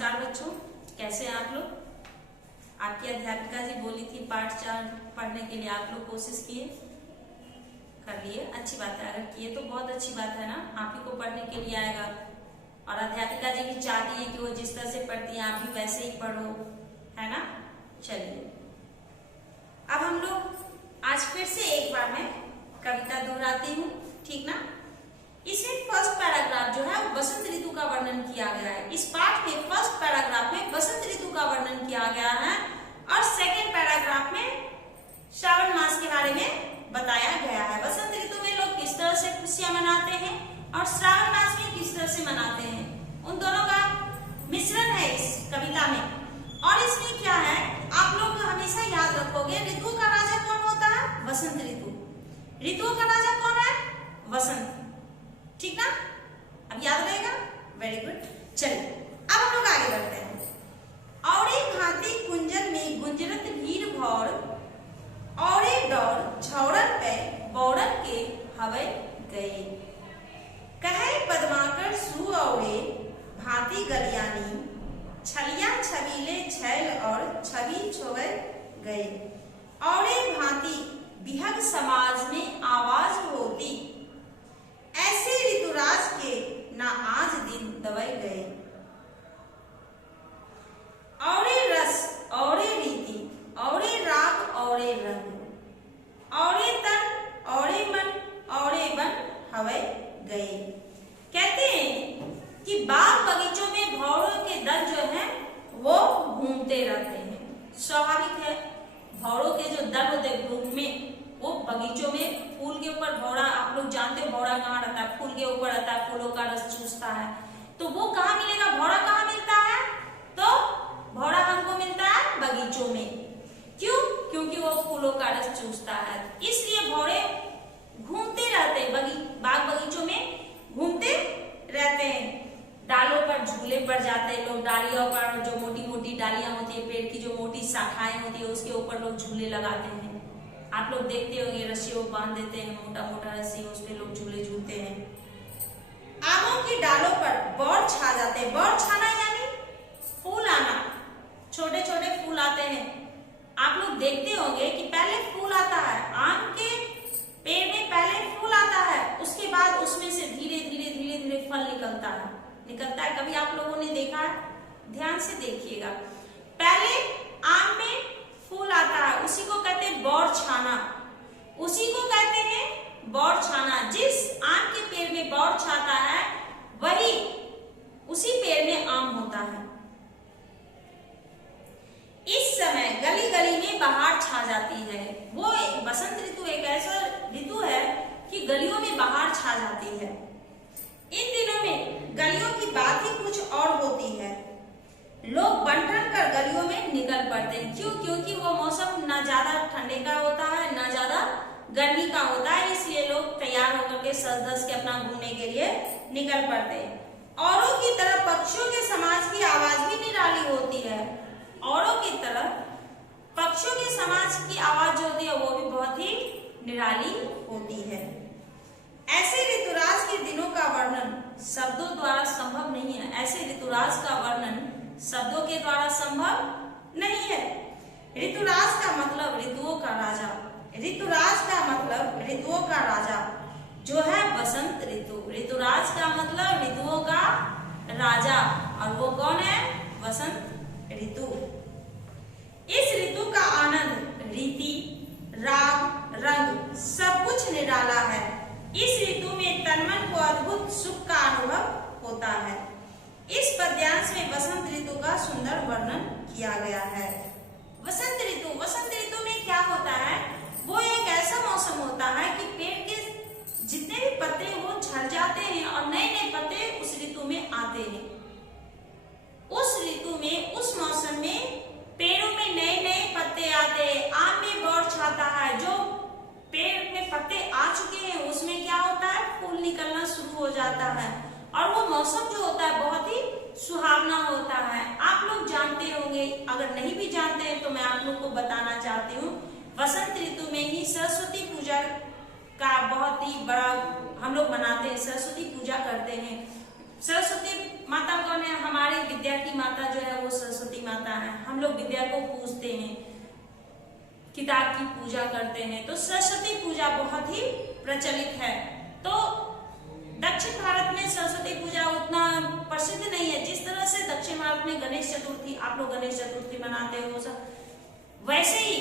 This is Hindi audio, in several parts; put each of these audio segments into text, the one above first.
नमस्कार बच्चों, कैसे हैं आप लोग। आपकी अध्यापिका जी बोली थी पाठ 4 पढ़ने के लिए, आप लोग कोशिश किए, कर लिए, अच्छी बात है। अगर किए तो बहुत अच्छी बात है ना, आप ही को पढ़ने के लिए आएगा। और अध्यापिका जी भी चाहती है कि वो जिस तरह से पढ़ती हैं आप भी वैसे ही पढ़ो, है ना। चलिए अब हम लोग आज फिर से एक बार मैं कविता दोहराती हूँ, ठीक ना। इसमें फर्स्ट पैराग्राफ जो है वो बसंत ऋतु का वर्णन किया गया है। इस पाठ में फर्स्ट पैराग्राफ में बसंत ऋतु का वर्णन किया गया है और सेकंड पैराग्राफ में श्रावण मास के बारे में बताया गया है। बसंत ऋतु में लोग किस तरह से खुशियां मनाते हैं और श्रावण मास में किस तरह से मनाते हैं, उन दोनों का मिश्रण है इस कविता में। और इसमें क्या है, आप लोग हमेशा याद रखोगे, ऋतु का राजा कौन होता है, बसंत ऋतु। ऋतुओं का राजा कौन है, वसंत, ठीक ना। अब याद रहेगा, वेरी गुड। चलिए अब हम लोग आगे बढ़ते हैं। औरे भांति कुंजन में गुंजरत भीड़ भौर, औरे डौर झौरन पे बौरन के हवे गए। कहे पद्माकर सु औरे भांति गलियानी, छलिया छबीले छैल और छवि छोवे गए। औरे भांति बिहग समाज में आवाज होती, ऐसे ऋतुराज के ना आज दिन दबाई गए। औरे रस औरे रीति औरे राग औरे रंग, औरे तन औरे मन औरे बन हवे गए। कहते हैं कि बाग बगीचों में भौरों के दल जो है वो घूमते रहते हैं। स्वाभाविक है, भौरों के जो दल होते हैं ग्रुप में, वो बगीचों में फूल के ऊपर भौरा, आप लोग जानते हो भौरा कहाँ रहता है, फूल के ऊपर रहता है, फूलों का रस चूसता है। तो वो कहाँ मिलेगा, भौरा कहाँ मिलता है, तो भौरा हमको मिलता है बगीचों में। क्यों, क्योंकि वो फूलों का रस चूसता है, इसलिए भौरे घूमते रहते हैं, बाग बगीचों में घूमते रहते हैं। डालों पर झूले पर जाते हैं लोग, डालियों पर जो मोटी मोटी डालियां होती है, पेड़ की जो मोटी शाखाएं होती है उसके ऊपर लोग झूले लगाते हैं। आप लोग देखते होंगे, रस्सी वो बांध देते हैं, मोटा मोटा रस्सी, उस पे लोग झूले झूलते हैं। आमों की डालों पर बौर छा जाते हैं। बौर छाना यानी फूल आना, छोटे छोटे फूल आते हैं। आप लोग देखते होंगे कि पहले फूल आता है, आम के पेड़ में पहले फूल आता है, उसके बाद उसमें से धीरे धीरे धीरे धीरे फल निकलता है। कभी आप लोगों ने देखा है, ध्यान से देखिएगा। पहले आम में फूल आता है, उसी को कहते हैं बौर छाना, उसी को कहते हैं बौर छाना। जिस आम के पेड़ में बौर छाता है वही उसी पेड़ में आम होता है। इस समय गली गली में बहार छा जाती है। वो बसंत ऋतु एक ऐसा ऋतु है कि गलियों में बहार छा जाती है। इन दिनों में गलियों की बात ही कुछ और होती है। लोग बन ठन कर गलियों में निकल पड़ते हैं। क्यों, क्योंकि वो मौसम ना ज्यादा ठंडे का होता है ना ज्यादा गर्मी का होता है, इसलिए लोग तैयार होकर के सज धज के अपना घूमने के लिए निकल पड़ते हैं। औरों की तरह पक्षियों के समाज की आवाज भी निराली होती है। औरों की तरह पक्षियों के समाज की आवाज जो होती है वो भी बहुत ही निराली होती है। ऐसे ऋतुराज के दिनों का वर्णन शब्दों द्वारा संभव नहीं है। ऐसे ऋतुराज का वर्णन शब्दों के द्वारा संभव नहीं है। ऋतुराज का मतलब ऋतुओं का राजा, ऋतुराज का मतलब ऋतुओं का राजा जो है बसंत ऋतु। ऋतुराज का मतलब ऋतुओं का राजा, और वो कौन है, बसंत ऋतु। इस ऋतु का आनंद रीति राग रंग सब कुछ निराला है। इस ऋतु में तनमन को अद्भुत सुख का अनुभव होता है। इस पद्यांश में बसंत ऋतु का सुंदर वर्णन किया गया है। वसंत ऋतु में क्या होता है, वो एक ऐसा मौसम होता है कि पेड़ के जितने भी पत्ते वो झड़ जाते हैं और नए नए पत्ते उस ऋतु में आते हैं। उस ऋतु में, उस मौसम में पेड़ों में नए नए पत्ते आते हैं। आम में बौर छाता है, जो पेड़ में पत्ते आ चुके हैं उसमें क्या होता है, फूल निकलना शुरू हो जाता है। और वो मौसम जो होता है बहुत ही सुहावना होता है। आप लोग जानते होंगे, अगर नहीं भी जानते हैं तो मैं आप लोग को बताना चाहती हूँ। बसंत ऋतु में ही सरस्वती पूजा का बहुत ही बड़ा हम लोग मनाते हैं, सरस्वती पूजा करते हैं। सरस्वती माता कौन है? हमारी विद्या की माता जो है वो सरस्वती माता है। हम लोग विद्या को पूजते हैं, किताब की पूजा करते हैं, तो सरस्वती पूजा बहुत ही प्रचलित है। तो दक्षिण भारत में सरस्वती पूजा उतना प्रसिद्ध नहीं है। जिस तरह से दक्षिण भारत में गणेश चतुर्थी, आप लोग गणेश चतुर्थी मनाते हो सब, वैसे ही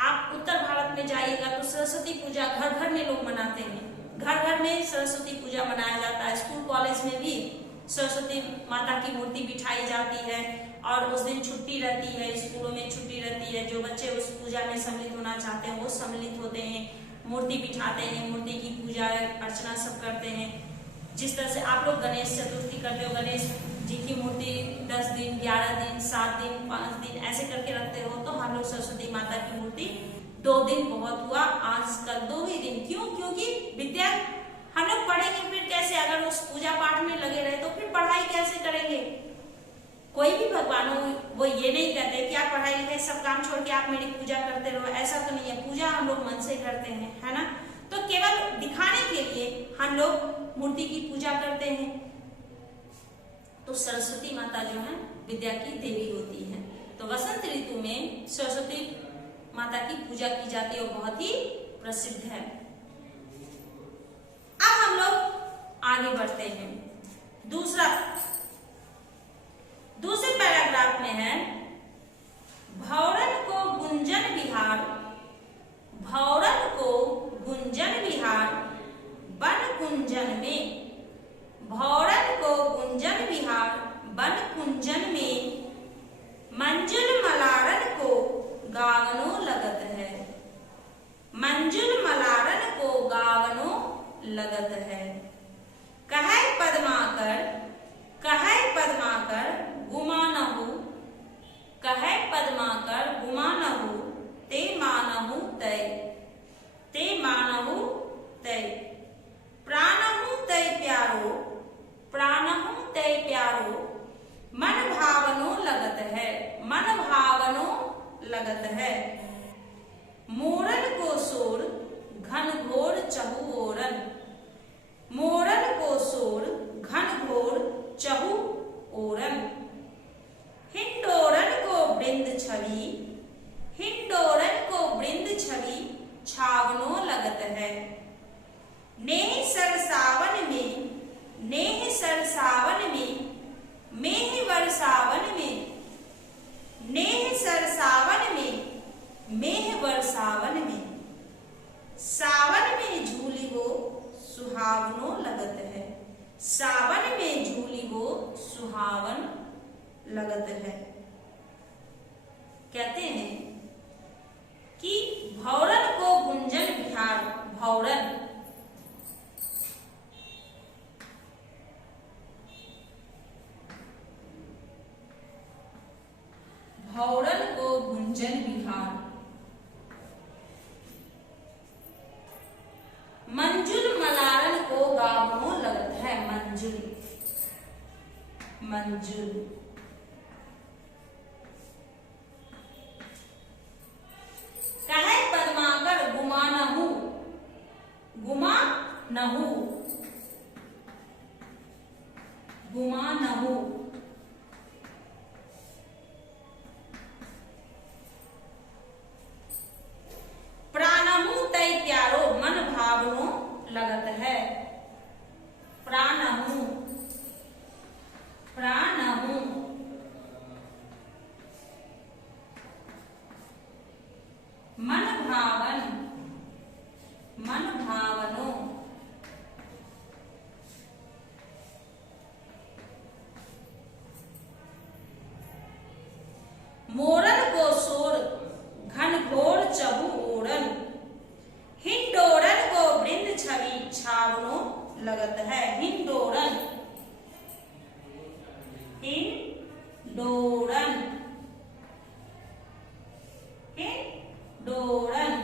आप उत्तर भारत में जाइएगा तो सरस्वती पूजा घर घर में लोग मनाते हैं। घर घर में सरस्वती पूजा मनाया जाता है। स्कूल कॉलेज में भी सरस्वती माता की मूर्ति बिठाई जाती है और उस दिन छुट्टी रहती है, स्कूलों में छुट्टी रहती है। जो बच्चे उस पूजा में सम्मिलित होना चाहते हैं वो सम्मिलित होते हैं, मूर्ति बिठाते हैं, मूर्ति की पूजा अर्चना सब करते हैं। जिस तरह से आप लोग गणेश चतुर्थी करते हो, गणेश जी की मूर्ति 10 दिन, 11 दिन, 7 दिन, 5 दिन ऐसे करके रखते हो, तो हम लोग सरस्वती माता की मूर्ति 2 दिन बहुत हुआ, आजकल 2 ही दिन। क्यों? क्योंकि विद्या हम लोग पढ़ेंगे फिर कैसे? अगर उस पूजा पाठ में लगे रहे तो फिर पढ़ाई कैसे करेंगे? कोई भी भगवान हो वो ये नहीं कहते कि आप पढ़ाई लिखाई सब काम छोड़ के आप मेरी पूजा करते रहो, ऐसा तो नहीं है। पूजा हम लोग मन से करते हैं, है ना। तो केवल दिखाने के लिए हम लोग मूर्ति की पूजा करते हैं। तो सरस्वती माता जो है विद्या की देवी होती है। तो वसंत ऋतु में सरस्वती माता की पूजा की जाती है और बहुत ही प्रसिद्ध है। अब हम लोग आगे बढ़ते हैं। दूसरे पैराग्राफ में है, भौरन को गुंजन विहार, भौरन को गुंजन विहार वन कुंजन में, भौरन को गुंजन विहार वन कुंजन में, मंजुल मलारन को गावनो लगत है, मंजुल मलारन को गावनो लगत है। कहे पद्माकर, कहे पद्माकर गुमानहु, कहे पद्माकर गुमानहु, ते मानहु तय, ते मानहु तय, प्राणहु तय प्यारो, प्राणहु तय प्यारो, मन भावनो लगत है, मन भावनो लगत है। मोरन को सोर घन घोर चहु ओरन, मोरन को सोर घन घोर चहु ओरन, हिंडोरन को वृंद छवि, हिंडोरन को वृंद छवि छावनो लगत है। नेह सर सावन में, नेह सर सावन में, मेह वर सावन में, नेह सर सावन में, मेह वर सावन में, सावन में झूली वो सुहावनो लगत है, सावन में झूली वो सुहावन लगत है। कहते हैं कि भौरन को गुंजन विहार, भौरन भौरन को गुंजन विहार, मंजुल मलारन को गावनो लगत है, मंजुल, मंजुल। कहे पद्माकर गुमानहु, गुमानहु, गुमानहु, प्राणहु तय प्यारो मन भावनो लगत है, प्राणहु, प्राणहु, मन भावन, मन भावनो, मोरन को सोर घन घोर चहु ओरन, हिंडोरन को वृंद छवि छावनो लगत है, हिंडोरन, हिंडोरन, हिंडोरन,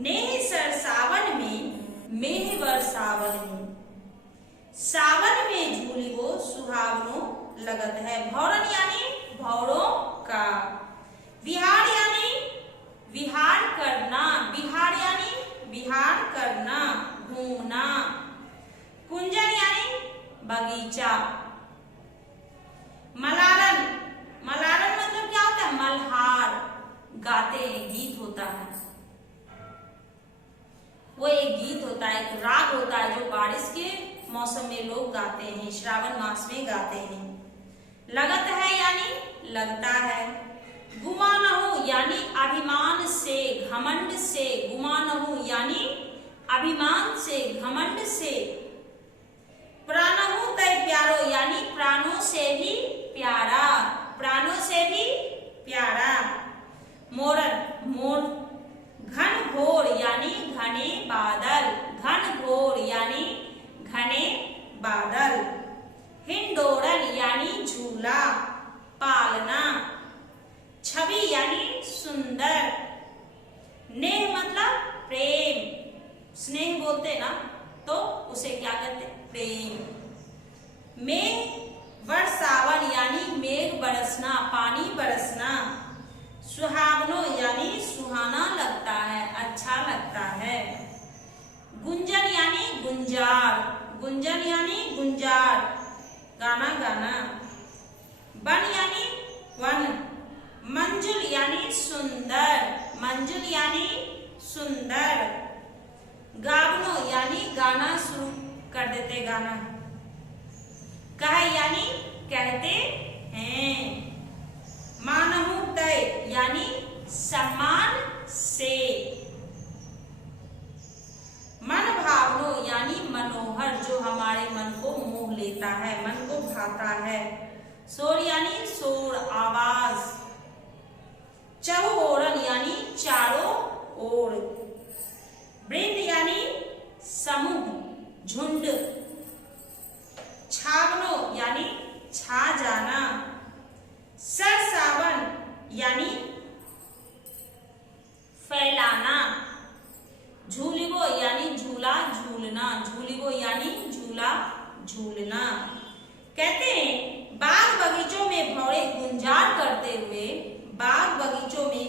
नेह सर सावन में, मेह वर सावन में, सावन में झूली वो सुहावनो लगत है। भौरन यानी भौरों का। विहार यानी विहार करना, विहार यानी विहार करना, घूमना। कुंजन यानी बगीचा। मलारन, मलारन मतलब क्या होता है? मल्हार गाते हैं, गीत होता है। वो एक गीत होता है, एक राग होता है जो बारिश के मौसम में लोग गाते हैं, श्रावण मास में गाते हैं। लगत है यानी लगता है। गुमानहु यानी अभिमान से, घमंड से। गुमानहु यानी अभिमान से, घमंड से। प्राणहु तय प्यारो यानी प्राणों से भी प्यारा, प्राणों से भी प्यारा। मोरन, मोर। घन घोर यानी घने बादल, घन घोर यानी घने बादल। हिंडोरन यानी झूला, पालना। छवि यानी सुंदर। नेह मतलब प्रेम, स्नेह बोलते ना तो उसे क्या कहते? प्रेम। मेघ बरसावन यानी मेघ बरसना, पानी बरसना। सुहावनो यानी सुहाना लगता है, अच्छा लगता है। गुंजन यानी गुंजार, गुंजन यानी गुंजार, गाना गाना। वन यानी वन। मंजुल यानी सुंदर, मंजुल यानी सुंदर। गावनो यानी गाना शुरू कर देते, गाना। कह यानी कहते हैं। मानहु तय यानी सम्मान से। मन भावनो यानी मनोहर, जो हमारे मन को मोह लेता है, मन को भाता है। शोर यानी शोर, आवाज। चहुओरन यानी चारों ओर। वृंद यानी समूह, झुंड। छावनो यानी छा जाना। सरसावन यानी फैलाना। झूलिबो यानी झूला झूलना, झूलिबो यानी झूला झूलना। कहते हैं बाग बगीचों में भौरे गुंजार करते हुए, बाग बगीचों में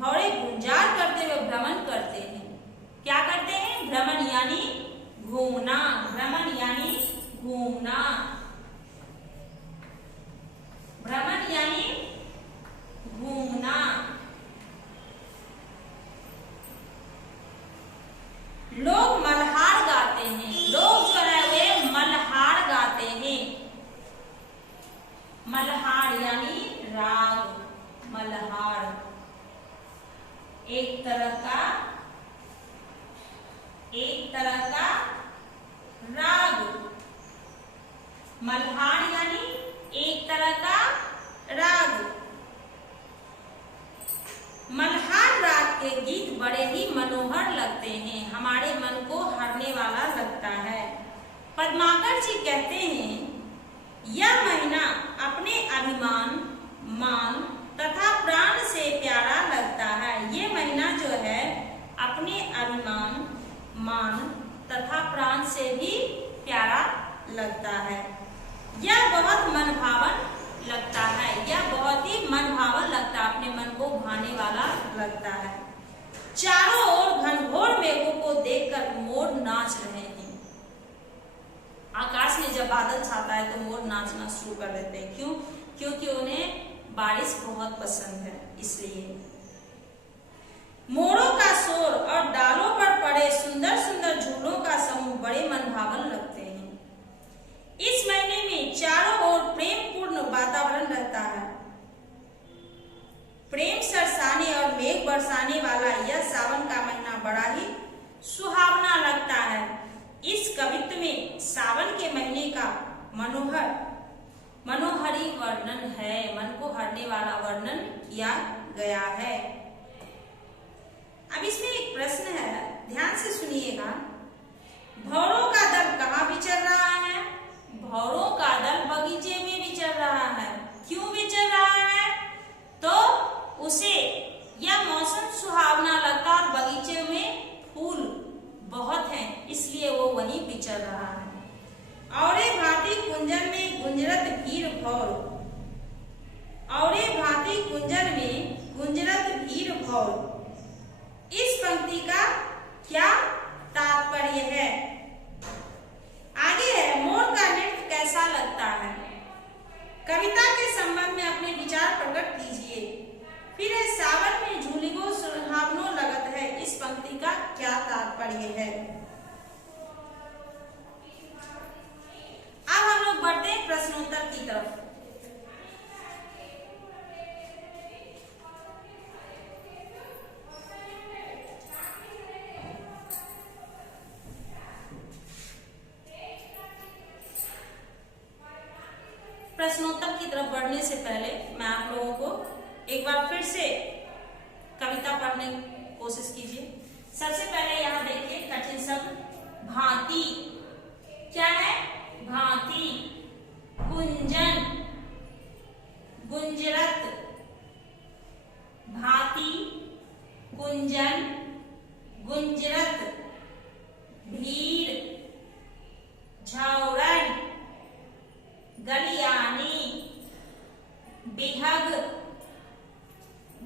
भौरे गुंजार करते हुए भ्रमण करते हैं। क्या करते हैं? भ्रमण यानी घूमना, भ्रमण यानी घूमना। भ्रमण यानी घूमना। लोग मल्हार गाते हैं, लोग जो है वे मल्हार गाते हैं। मल्हार यानी राग, मल्हार एक तरह का राग। मल्हार यानी एक तरह का राग। मल्हार राग के गीत बड़े ही मनोहर लगते हैं, हमारे मन को हरने वाला लगता है। पद्माकर जी कहते हैं यह महीना अपने अभिमान, मान तथा प्राण से प्यारा लगता है। ये महीना जो है अपने अभिमान, मान तथा प्राण से भी प्यारा लगता है। यह बहुत मनभावन लगता है, यह बहुत ही मनभावन लगता है, अपने मन को भाने वाला लगता है। चारों ओर घनघोर मेघों को देखकर मोर नाच रहे हैं। आकाश में जब बादल छाता है तो मोर नाचना शुरू कर देते हैं। क्यों? क्योंकि उन्हें बारिश बहुत पसंद है, इसलिए। मोरों का शोर और डालों पर पड़े सुंदर सुंदर झूलों का समूह बड़े मनभावन लगते हैं। इस महीने में चारों ओर प्रेम पूर्ण वातावरण रहता है। प्रेम सरसाने और मेघ बरसाने वाला यह सावन का महीना बड़ा ही सुहावना लगता है। इस कवित्व में सावन के महीने का मनोहरी वर्णन है, मन को हरने वाला वर्णन किया गया है। अब इसमें एक प्रश्न है, ध्यान से सुनिएगा। भौरों का दल कहाँ विचर रहा है? भौरों का दल बगीचे में विचर रहा है। क्यों विचर रहा है? तो उसे यह मौसम सुहावना लगता और बगीचे में फूल बहुत हैं, इसलिए वो वहीं विचर रहा है। औरे भांति कुंजन में गुंजरत भीड़ भौर, औरे भांति कुंजन में गुंजरत भीड़ भौर। इस पंक्ति का क्या तात्पर्य है? आगे है, मोर का नृत्य कैसा लगता है? कविता के संबंध में अपने विचार प्रकट कीजिए। फिर है, सावन में झूलिगो सुहावनो लगत है। इस पंक्ति का क्या तात्पर्य है? अब हम लोग बढ़ते हैं प्रश्नोत्तर की तरफ। प्रश्नोत्तर की तरफ बढ़ने से पहले मैं आप लोगों को एक बार फिर से कविता पढ़ने की कोशिश कीजिए। सबसे पहले यहाँ देखिए कठिन शब्द भांति। क्या है? भांति। कुंजन, गुंजरत। भांति, कुंजन, गुंजरत। भीड़, झौरन, गलियानी। बिहग,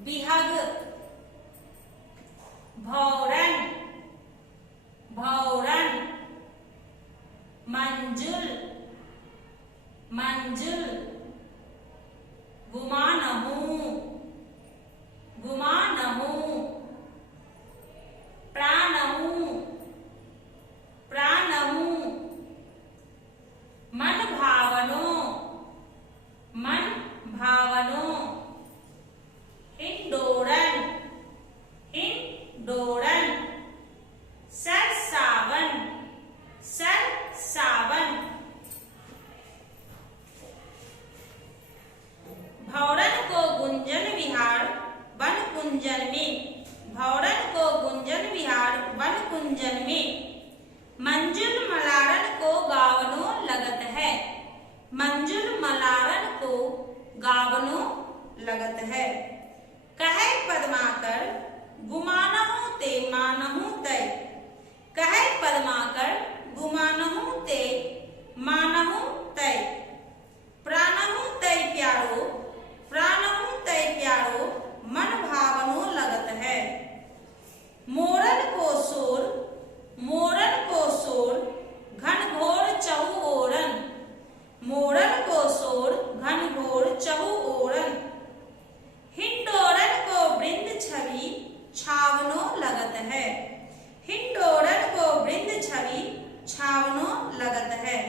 बिहग। भौरन, भौरन। मंजुल, मंजुल। गुमानहू, गुमानहू। प्राणहू, प्राणहू। मन भावनो, मन भावनो। हिंडोरन, हिंडोरन। सर सावन, सर सावन। भौरन को गुंजन विहार वन कुंजन में, भौरन को गुंजन विहार वन कुंजन में। मंजुल मलारन को गावनो लगत है, मंजुल मलारन को गावनो लगत है। कहे पद्माकर गुमानहु ते मानहु तय, कहे पद्माकर गुमानहु ते मानहु तय। प्राणहु तय प्यारो, प्राणहु तय प्यारो मन भावनो लगत है। मोरन को शोर, मोरन को शोर घनघोर चहु ओरन, मोरन को शोर घनघोर चहु ओरन। हिंडोरन को वृंद छवि छावनो लगत है, हिंडोरन को वृंद छवि छावनो लगत है।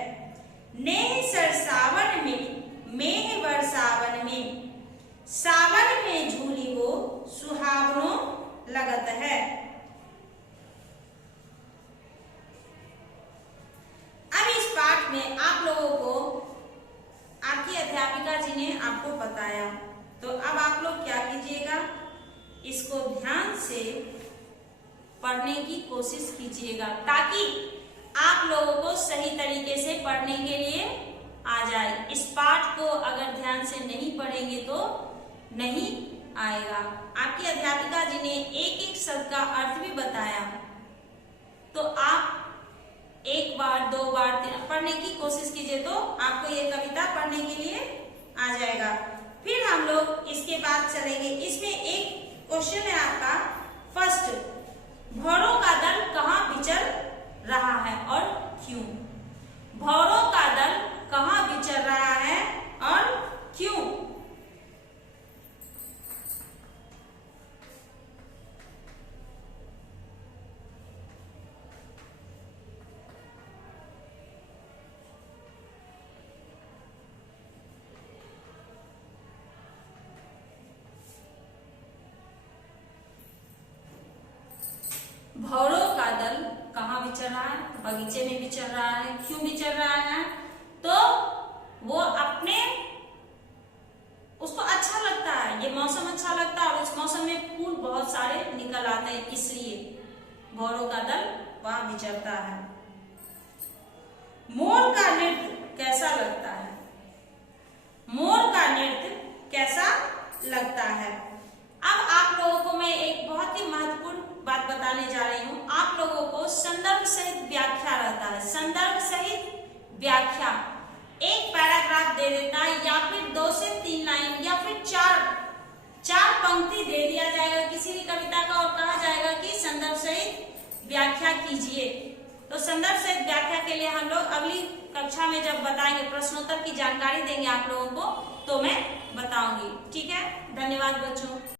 नेह सर सावन में, मेह वर सावन में। सावन में झूली वो सुहावनो लगत है। अब इस पाठ में आप लोगों को आपकी अध्यापिका जी ने आपको बताया, तो अब आप लोग क्या कीजिएगा, इसको ध्यान से पढ़ने की कोशिश कीजिएगा ताकि आप लोगों को सही तरीके से पढ़ने के लिए आ जाए। इस पाठ को अगर ध्यान से नहीं पढ़ेंगे तो नहीं आएगा। आपकी अध्यापिका जी ने एक एक शब्द का अर्थ भी बताया, तो आप एक बार दो बार पढ़ने की कोशिश कीजिए तो आपको ये कविता पढ़ने के लिए आ जाएगा। फिर हम लोग इसके बाद चलेंगे। इसमें एक क्वेश्चन है आपका फर्स्ट, भौरों का दल कहाँ विचर रहा है और क्यों? भौरों का दल कहाँ विचर रहा है और क्यों? भौरों का दल कहाँ विचर रहा है? बगीचे में विचर रहा है। क्यों विचर रहा है? तो वो अपने, उसको अच्छा लगता है, ये मौसम अच्छा लगता है और इस मौसम में फूल बहुत सारे निकल आते हैं, इसलिए भौरों का दल वहां विचरता है। मोर का नृत्य कैसा लगता है? मोर का नृत्य कैसा लगता है? अब आप लोगों को मैं एक बहुत ही महत्वपूर्ण बात बताने जा रही हूँ। आप लोगों को संदर्भ सहित व्याख्या रहता है, संदर्भ सहित व्याख्या एक पैराग्राफ दे देता है, या फिर 2 से 3 लाइन, या फिर चार पंक्ति दे दिया जाएगा किसी भी कविता का और कहा जाएगा कि संदर्भ सहित व्याख्या कीजिए। तो संदर्भ सहित व्याख्या के लिए हम लोग अगली कक्षा में जब बताएंगे, प्रश्नोत्तर की जानकारी देंगे आप लोगों को, तो मैं बताऊंगी। ठीक है, धन्यवाद बच्चों।